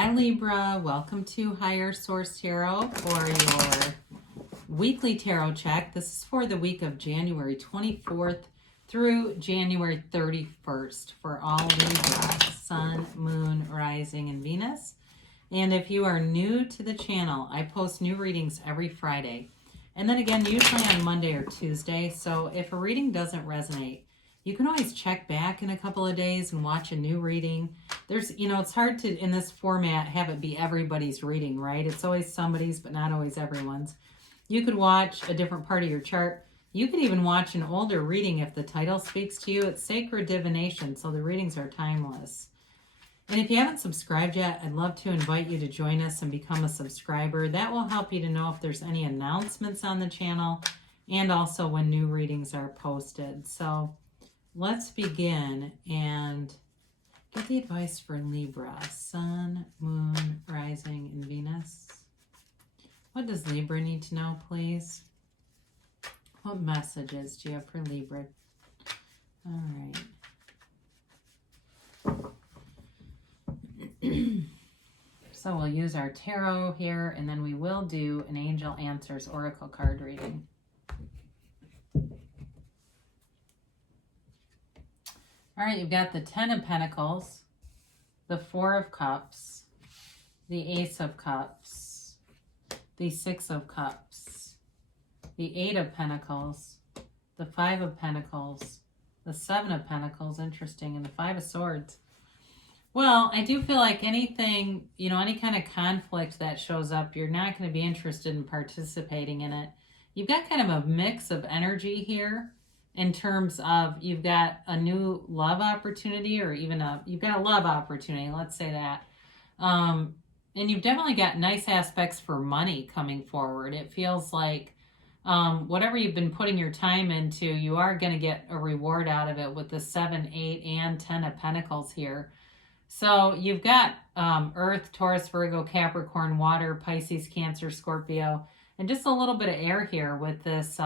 Hi Libra, welcome to Higher Source Tarot for your weekly tarot check. This is for the week of January 24th through January 31st for all Libra, Sun, Moon, Rising, and Venus. And if you are new to the channel, I post new readings every Friday. And then again, usually on Monday or Tuesday. So if a reading doesn't resonate, you can always check back in a couple of days and watch a new reading. There's, it's hard to, in this format, have it be everybody's reading, right? It's always somebody's, but not always everyone's. You could watch a different part of your chart. You could even watch an older reading if the title speaks to you. It's Sacred Divination, so the readings are timeless. And if you haven't subscribed yet, I'd love to invite you to join us and become a subscriber. That will help you to know if there's any announcements on the channel and also when new readings are posted. So let's begin and get the advice for Libra, Sun, Moon, Rising, and Venus. What does Libra need to know, please? What messages do you have for Libra? All right. So we'll use our tarot here, and then we will do an Angel Answers Oracle card reading. All right, you've got the 10 of Pentacles, the 4 of Cups, the Ace of Cups, the 6 of Cups, the 8 of Pentacles, the 5 of Pentacles, the 7 of Pentacles, interesting, and the 5 of Swords. Well, I do feel like anything, any kind of conflict that shows up, you're not going to be interested in participating in it. You've got kind of a mix of energy here. In terms of you've got a new love opportunity, or even you've got a love opportunity, let's say that. And you've definitely got nice aspects for money coming forward. It feels like whatever you've been putting your time into, you are going to get a reward out of it with the 7, 8, and 10 of Pentacles here. So you've got Earth, Taurus, Virgo, Capricorn, Water, Pisces, Cancer, Scorpio, and just a little bit of air here with this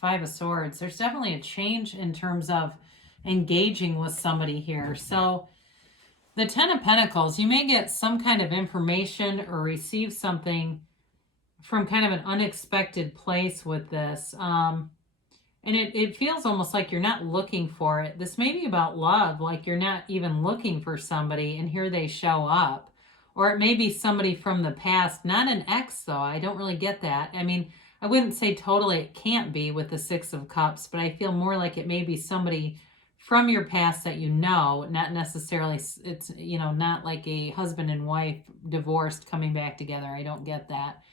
5 of Swords. There's definitely a change in terms of engaging with somebody here. So the 10 of Pentacles, you may get some kind of information or receive something from kind of an unexpected place with this. And it feels almost like you're not looking for it. This may be about love, like you're not even looking for somebody and here they show up. Or it may be somebody from the past, not an ex though. I don't really get that. I mean, I wouldn't say totally it can't be with the 6 of Cups, but I feel more like it may be somebody from your past that not necessarily, it's, not like a husband and wife divorced coming back together. I don't get that.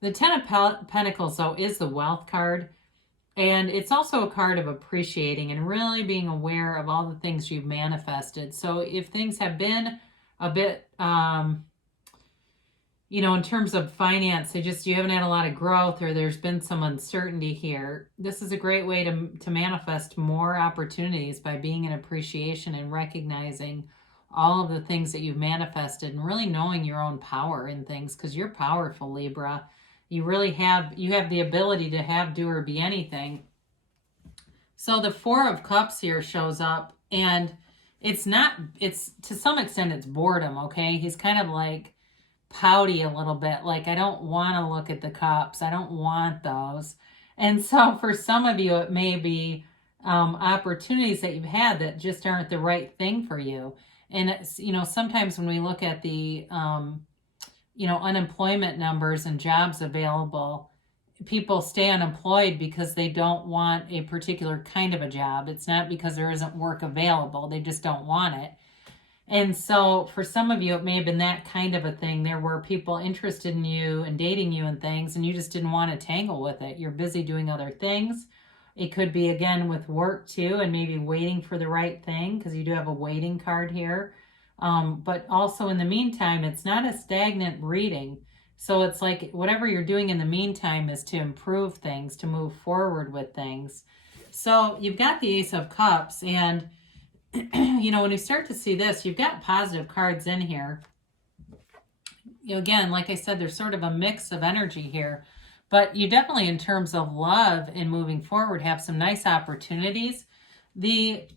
The 10 of Pentacles, though, is the wealth card, and it's also a card of appreciating and really being aware of all the things you've manifested. So if things have been a bit, in terms of finance, you haven't had a lot of growth or there's been some uncertainty here. This is a great way to manifest more opportunities by being in appreciation and recognizing all of the things that you've manifested and really knowing your own power in things, because you're powerful, Libra. You really have the ability to have, do, or be anything. So the 4 of Cups here shows up, and it's to some extent it's boredom, okay? He's kind of like pouty a little bit, like, I don't want to look at the cups, I don't want those. And so for some of you, it may be opportunities that you've had that just aren't the right thing for you. And it's, sometimes when we look at the unemployment numbers and jobs available, people stay unemployed because they don't want a particular kind of a job. It's not because there isn't work available, they just don't want it. And so for some of you, it may have been that kind of a thing. There were people interested in you and dating you and things, and you just didn't want to tangle with it. You're busy doing other things. It could be, again, with work too, and maybe waiting for the right thing, because you do have a waiting card here. But also in the meantime, it's not a stagnant reading. So it's like whatever you're doing in the meantime is to improve things, to move forward with things. So you've got the Ace of Cups, and when you start to see this, you've got positive cards in here. Again, like I said, there's sort of a mix of energy here, but you definitely, in terms of love and moving forward, have some nice opportunities. The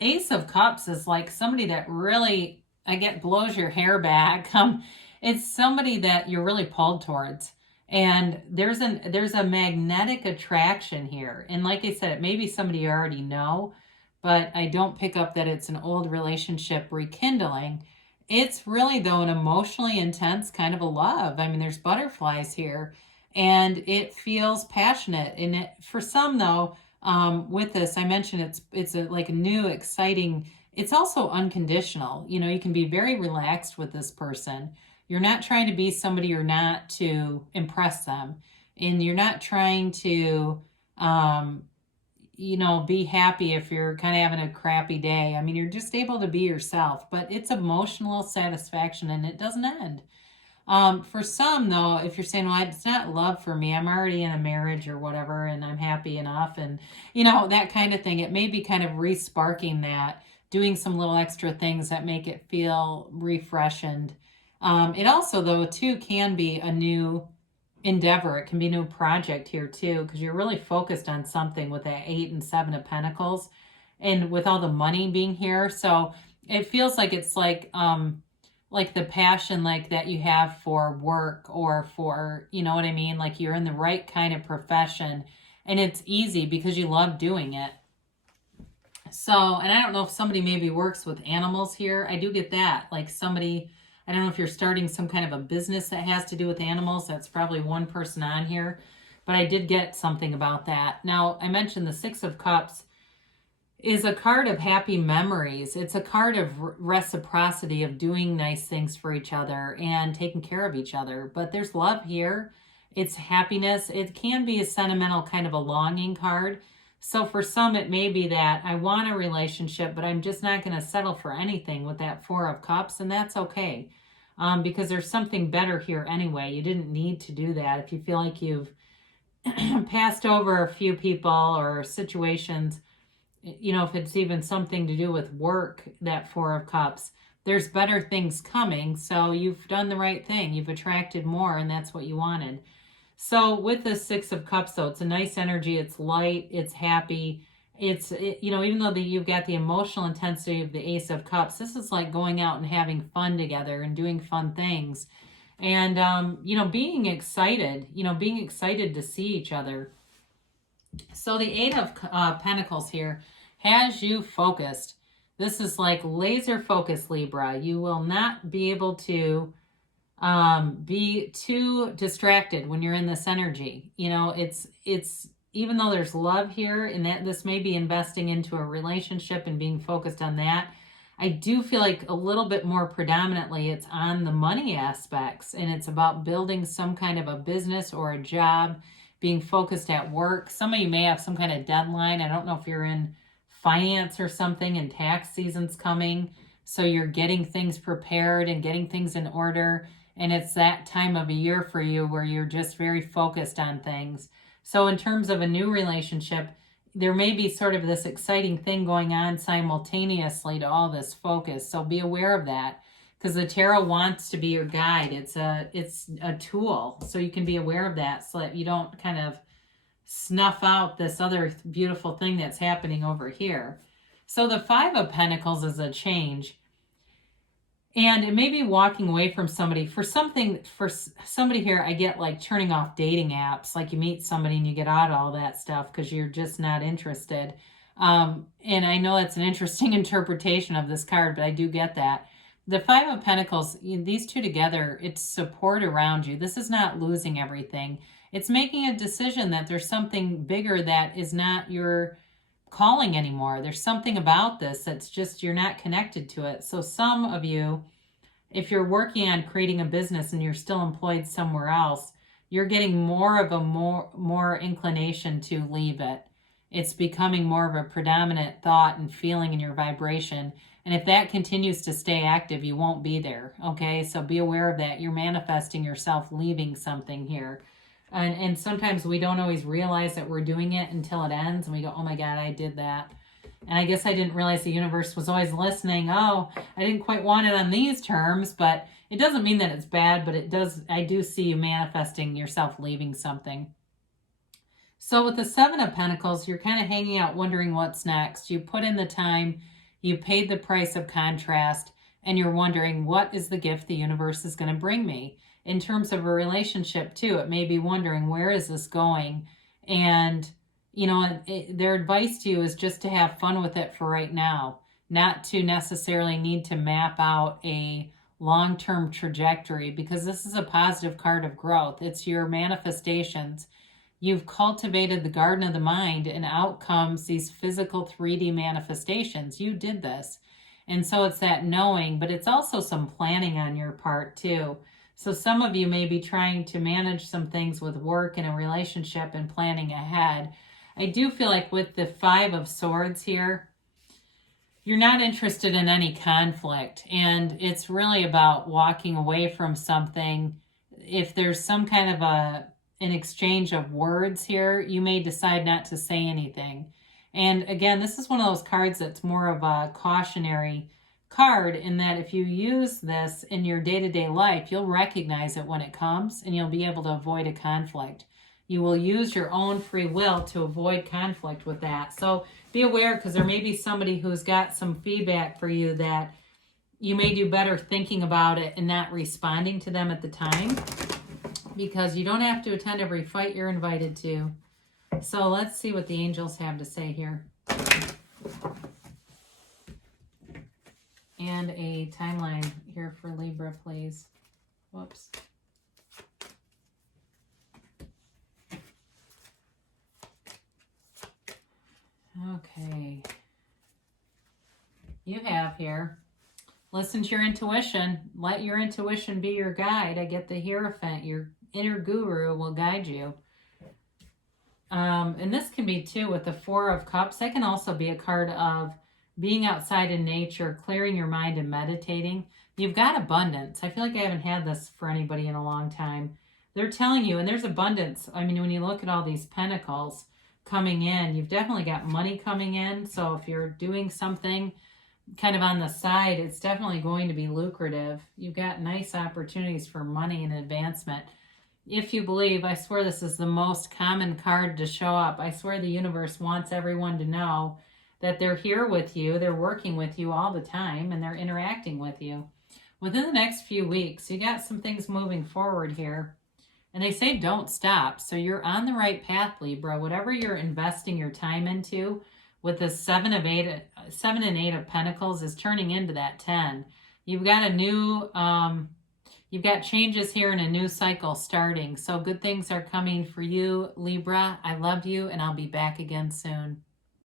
Ace of Cups is like somebody that really I get blows your hair back. It's somebody that you're really pulled towards. And there's a magnetic attraction here. And like I said, it may be somebody you already know, but I don't pick up that it's an old relationship rekindling. It's really, though, an emotionally intense kind of a love. I mean, there's butterflies here, and it feels passionate. And for some, though, with this, I mentioned it's like a new, exciting. It's also unconditional. You know, you can be very relaxed with this person. You're not trying to be somebody you're not to impress them, and you're not trying to, be happy if you're kind of having a crappy day. I mean, you're just able to be yourself, but it's emotional satisfaction and it doesn't end. For some, though, if you're saying, well, it's not love for me, I'm already in a marriage or whatever, and I'm happy enough, and, that kind of thing, it may be kind of re-sparking that, doing some little extra things that make it feel refreshed. It also, though, too, can be a new endeavor. It can be a new project here, too, because you're really focused on something with that 8 and 7 of Pentacles, and with all the money being here. So it feels like it's like the passion like that you have for work, or for, you know what I mean? Like you're in the right kind of profession, and it's easy because you love doing it. So, and I don't know if somebody maybe works with animals here. I do get that. Like somebody, I don't know if you're starting some kind of a business that has to do with animals. That's probably one person on here. But I did get something about that. Now, I mentioned the 6 of Cups is a card of happy memories. It's a card of reciprocity, of doing nice things for each other and taking care of each other. But there's love here. It's happiness. It can be a sentimental kind of a longing card. So for some, it may be that I want a relationship, but I'm just not going to settle for anything with that 4 of Cups, and that's okay. Because there's something better here anyway. You didn't need to do that. If you feel like you've passed over a few people or situations, if it's even something to do with work, that 4 of Cups, there's better things coming. So you've done the right thing. You've attracted more, and that's what you wanted. So with the 6 of Cups, though, it's a nice energy. It's light. It's happy. Even though you've got the emotional intensity of the Ace of Cups, this is like going out and having fun together and doing fun things. And, being excited, to see each other. So the 8 of Pentacles here has you focused. This is like laser focus, Libra. You will not be able to be too distracted when you're in this energy. It's even though there's love here, and that this may be investing into a relationship and being focused on that, I do feel like a little bit more predominantly it's on the money aspects, and it's about building some kind of a business or a job, being focused at work. Some of you may have some kind of deadline. I don't know if you're in finance or something and tax season's coming, so you're getting things prepared and getting things in order, and it's that time of a year for you where you're just very focused on things. So in terms of a new relationship, there may be sort of this exciting thing going on simultaneously to all this focus. So be aware of that, because the tarot wants to be your guide. It's a tool. So you can be aware of that so that you don't kind of snuff out this other beautiful thing that's happening over here. So the 5 of Pentacles is a change. And it may be walking away from somebody. For somebody here, I get like turning off dating apps. Like you meet somebody and you get out all that stuff because you're just not interested. And I know that's an interesting interpretation of this card, but I do get that. The 5 of Pentacles, these two together, it's support around you. This is not losing everything. It's making a decision that there's something bigger that is not your calling anymore. There's something about this that's just, you're not connected to it. So some of you, if you're working on creating a business and you're still employed somewhere else, you're getting more of a more inclination to leave it. It's becoming more of a predominant thought and feeling in your vibration. And if that continues to stay active, you won't be there. Okay, so be aware of that. You're manifesting yourself leaving something here. And sometimes we don't always realize that we're doing it until it ends. And we go, oh my God, I did that. And I guess I didn't realize the universe was always listening. Oh, I didn't quite want it on these terms. But it doesn't mean that it's bad. But it does. I do see you manifesting yourself leaving something. So with the 7 of Pentacles, you're kind of hanging out wondering what's next. You put in the time. You paid the price of contrast. and you're wondering, what is the gift the universe is going to bring me? In terms of a relationship too, it may be wondering, where is this going? And, you know, their advice to you is just to have fun with it for right now, not to necessarily need to map out a long-term trajectory, because this is a positive card of growth. It's your manifestations. You've cultivated the garden of the mind, and out comes these physical 3D manifestations. You did this. And so it's that knowing, but it's also some planning on your part too. So some of you may be trying to manage some things with work and a relationship and planning ahead. I do feel like with the 5 of Swords here, you're not interested in any conflict, and it's really about walking away from something. If there's some kind of an exchange of words here, you may decide not to say anything. And again, this is one of those cards that's more of a cautionary card, in that if you use this in your day-to-day life, you'll recognize it when it comes, and you'll be able to avoid a conflict. You will use your own free will to avoid conflict with that. So be aware, because there may be somebody who's got some feedback for you that you may do better thinking about it and not responding to them at the time, because you don't have to attend every fight you're invited to. So let's see what the angels have to say here. And a timeline here for Libra, please. Whoops. Okay. You have here, listen to your intuition. Let your intuition be your guide. I get the Hierophant. Your inner guru will guide you. And this can be too with the 4 of Cups. That can also be a card of being outside in nature, clearing your mind and meditating. You've got abundance. I feel like I haven't had this for anybody in a long time. They're telling you, and there's abundance. I mean, when you look at all these pentacles coming in, you've definitely got money coming in. So if you're doing something kind of on the side, it's definitely going to be lucrative. You've got nice opportunities for money and advancement. If you believe, I swear this is the most common card to show up. I swear the universe wants everyone to know that they're here with you, they're working with you all the time, and they're interacting with you. Within the next few weeks, you got some things moving forward here. And they say don't stop. So you're on the right path, Libra. Whatever you're investing your time into, with the 7 and 8 of Pentacles is turning into that 10. You've got a new, you've got changes here and a new cycle starting. So good things are coming for you, Libra. I love you, and I'll be back again soon.